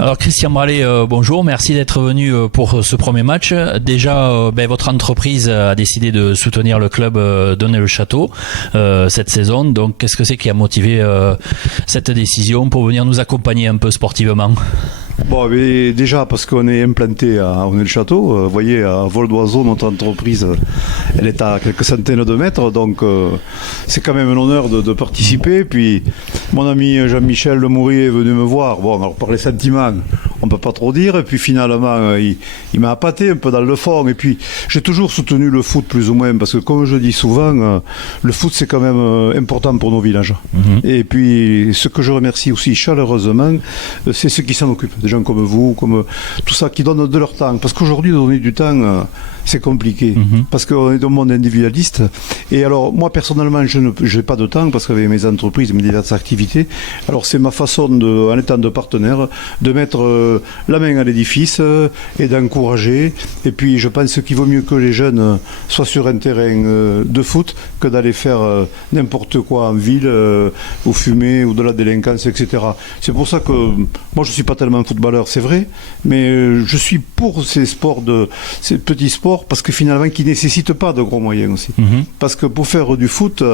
Alors Christian Brallet, bonjour, merci d'être venu pour ce premier match. Déjà, votre entreprise a décidé de soutenir le club Donnay-le-Château cette saison. Donc qu'est-ce que c'est qui a motivé cette décision pour venir nous accompagner un peu sportivement ? Bon, mais déjà parce qu'on est implanté à Donnay-le-Château, vous voyez, à vol d'oiseau, notre entreprise, elle est à quelques centaines de mètres, donc c'est quand même un honneur de participer. Puis mon ami Jean-Michel Lemourier est venu me voir. Bon, alors par les sentiments, on peut pas trop dire. Et puis finalement, il m'a appâté un peu dans le fond. Et puis j'ai toujours soutenu le foot plus ou moins, parce que comme je dis souvent, le foot c'est quand même important pour nos villages. Et puis ce que je remercie aussi chaleureusement, c'est ceux qui s'en occupent. Des gens comme vous, comme tout ça, qui donnent de leur temps. Parce qu'aujourd'hui, donner du temps, c'est compliqué. Parce qu'on est dans le monde individualiste. Et alors, moi, personnellement, je n'ai pas de temps, parce qu'avec mes entreprises, mes diverses activités, alors c'est ma façon, en étant de partenaire, de mettre la main à l'édifice et d'encourager. Et puis, je pense qu'il vaut mieux que les jeunes soient sur un terrain de foot que d'aller faire n'importe quoi en ville, ou fumer, ou de la délinquance, etc. C'est pour ça que moi, je ne suis pas tellement footballeur, c'est vrai, mais je suis pour ces petits sports, parce que finalement, qui ne nécessitent pas de gros moyens aussi. Parce que pour faire du foot,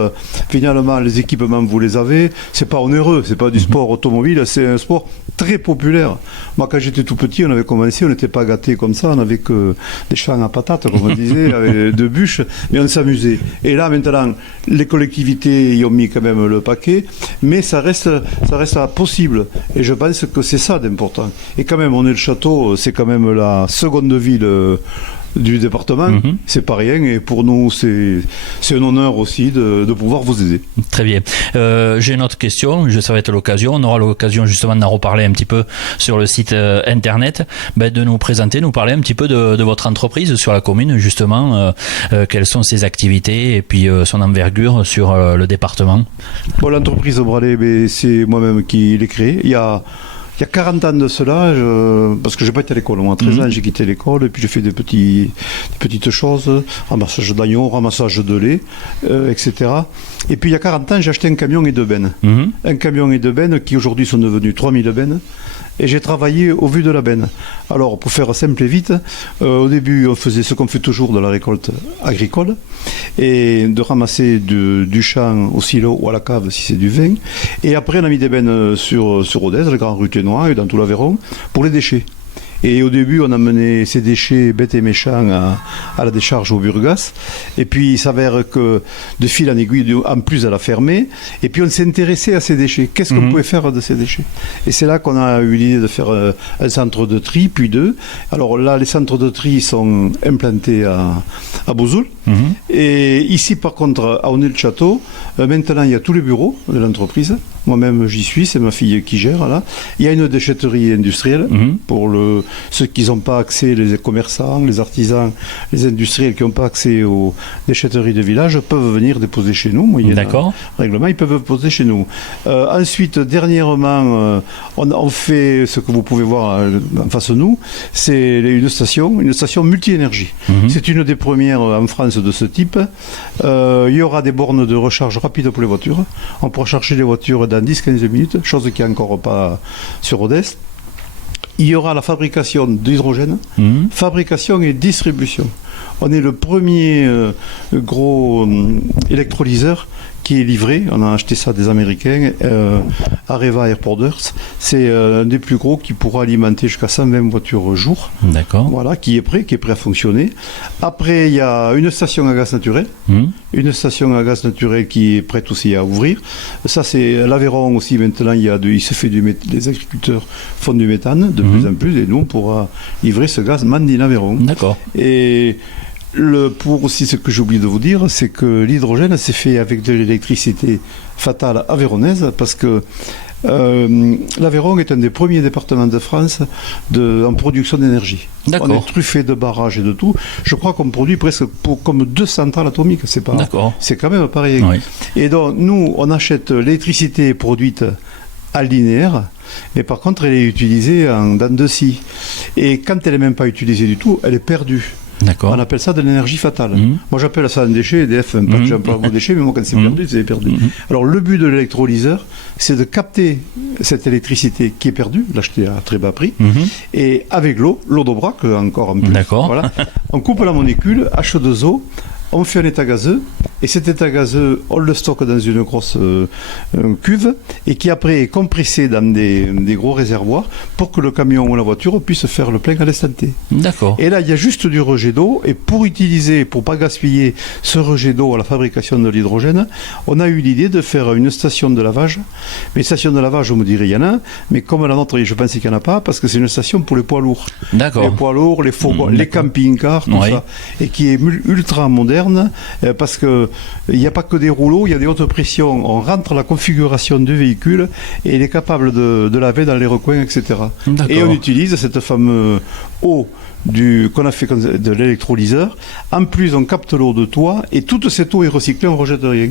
finalement, les équipements, vous les avez, c'est pas onéreux, c'est pas du sport automobile, c'est un sport très populaire. Moi, quand j'étais tout petit, on avait commencé, on n'était pas gâtés comme ça, on avait que des champs à patates, comme on disait, avec deux bûches, mais on s'amusait. Et là, maintenant, les collectivités y ont mis quand même le paquet, mais ça reste possible. Et je pense que c'est ça d'important. Et quand même, Donnay-le-Château, c'est quand même la seconde ville du département, c'est pas rien, et pour nous c'est un honneur aussi de pouvoir vous aider. Très bien. J'ai une autre question, ça va être l'occasion, on aura l'occasion justement d'en reparler un petit peu sur le site internet, de nous présenter, nous parler un petit peu de votre entreprise sur la commune, justement, quelles sont ses activités et puis son envergure sur le département. Bon, l'entreprise Brallet, c'est moi-même qui l'ai créée. Il y a 40 ans de cela, parce que j'ai pas été à l'école. Moi, à 13 ans, j'ai quitté l'école et puis j'ai fait des petites choses, ramassage d'agneaux, ramassage de lait, etc. Et puis il y a 40 ans, j'ai acheté un camion et deux bennes. Un camion et deux bennes qui aujourd'hui sont devenus 3000 bennes. Et j'ai travaillé au vu de la benne. Alors, pour faire simple et vite, au début, on faisait ce qu'on fait toujours de la récolte agricole, et de ramasser du champ au silo ou à la cave si c'est du vin. Et après, on a mis des bennes sur Rodez, le Grand Rue Ténois et dans tout l'Aveyron, pour les déchets. Et au début, on a mené ces déchets bêtes et méchants à la décharge au Burgas. Et puis, il s'avère que de fil en aiguille, en plus, elle a fermé. Et puis, on s'est intéressé à ces déchets. Qu'est-ce qu'on pouvait faire de ces déchets ? Et c'est là qu'on a eu l'idée de faire un centre de tri, puis deux. Alors là, les centres de tri sont implantés à Bouzoul. Et ici, par contre, à Donnay-le-Château, maintenant, il y a tous les bureaux de l'entreprise. Moi-même, j'y suis, c'est ma fille qui gère, là. Il y a une déchetterie industrielle pour ceux qui n'ont pas accès, les commerçants, les artisans, les industriels qui n'ont pas accès aux déchetteries de village peuvent venir déposer chez nous. D'accord. Règlement, ils peuvent poser chez nous. Ensuite, dernièrement, on fait ce que vous pouvez voir en face de nous, c'est une station multi-énergie. C'est une des premières en France de ce type. Il y aura des bornes de recharge rapide pour les voitures. On pourra charger les voitures dans 10-15 minutes, chose qui n'est encore pas sur Rodez. Il y aura la fabrication d'hydrogène, fabrication et distribution. On est le premier gros électrolyseur qui est livré. On a acheté ça des Américains, Areva Airporters. C'est un des plus gros qui pourra alimenter jusqu'à 120 voitures jour. D'accord. Voilà, qui est prêt à fonctionner. Après, il y a une station à gaz naturel. Une station à gaz naturel qui est prête aussi à ouvrir. Ça, c'est l'Aveyron aussi. Maintenant, il se fait les agriculteurs font du méthane de plus en plus, et nous, on pourra livrer ce gaz Mandine Aveyron. D'accord. Et pour aussi, ce que j'ai oublié de vous dire, c'est que l'hydrogène s'est fait avec de l'électricité fatale aveyronnaise, parce que l'Aveyron est un des premiers départements de France en production d'énergie. D'accord. On est truffé de barrages et de tout. Je crois qu'on produit presque comme 2 centrales atomiques. C'est quand même pareil. Oui. Et donc, nous, on achète l'électricité produite à linéaire, mais par contre, elle est utilisée en dents de scie. Et quand elle n'est même pas utilisée du tout, elle est perdue. D'accord. On appelle ça de l'énergie fatale. Mhm. Moi, j'appelle ça un déchet. EDF, un peu, j'emploie le mot déchet, mais moi, quand c'est perdu, c'est perdu. Alors, le but de l'électrolyseur, c'est de capter cette électricité qui est perdue, l'acheter à très bas prix, et avec l'eau d'Aubrac, encore en plus. D'accord. Voilà. On coupe la molécule, H2O, on fait un état gazeux, et cet état gazeux, on le stocke dans une grosse cuve, et qui après est compressé dans des gros réservoirs pour que le camion ou la voiture puisse faire le plein à l'instant T. D'accord. Et là, il y a juste du rejet d'eau, et pour pas gaspiller ce rejet d'eau à la fabrication de l'hydrogène, on a eu l'idée de faire une station de lavage. Mais station de lavage, on me dirait, il y en a, mais comme la nôtre, je pense qu'il n'y en a pas, parce que c'est une station pour les poids lourds. D'accord. Les poids lourds, les fourgons, les camping-cars, tout ça. Et qui est ultra moderne, parce que il n'y a pas que des rouleaux, il y a des hautes pressions. On rentre la configuration du véhicule et il est capable de laver dans les recoins, etc. Et on utilise cette fameuse eau qu'on a fait de l'électrolyseur. En plus, on capte l'eau de toit et toute cette eau est recyclée, on ne rejette rien.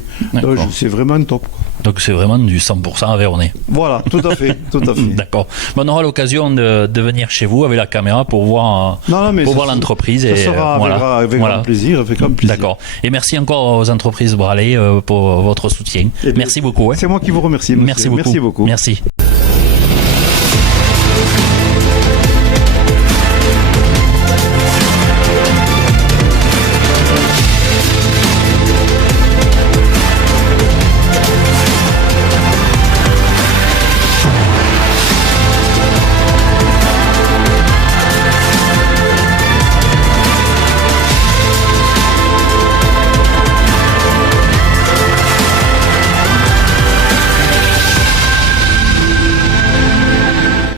C'est vraiment top, quoi. Donc c'est vraiment du 100% Aveyronais. Voilà, tout à fait, tout à fait. D'accord. On aura l'occasion de venir chez vous avec la caméra pour voir, voir l'entreprise. Ça sera avec grand plaisir. D'accord. Et merci encore aux entreprises Braley pour votre soutien. Merci beaucoup. C'est moi qui vous remercie. Merci beaucoup. Merci beaucoup. Merci.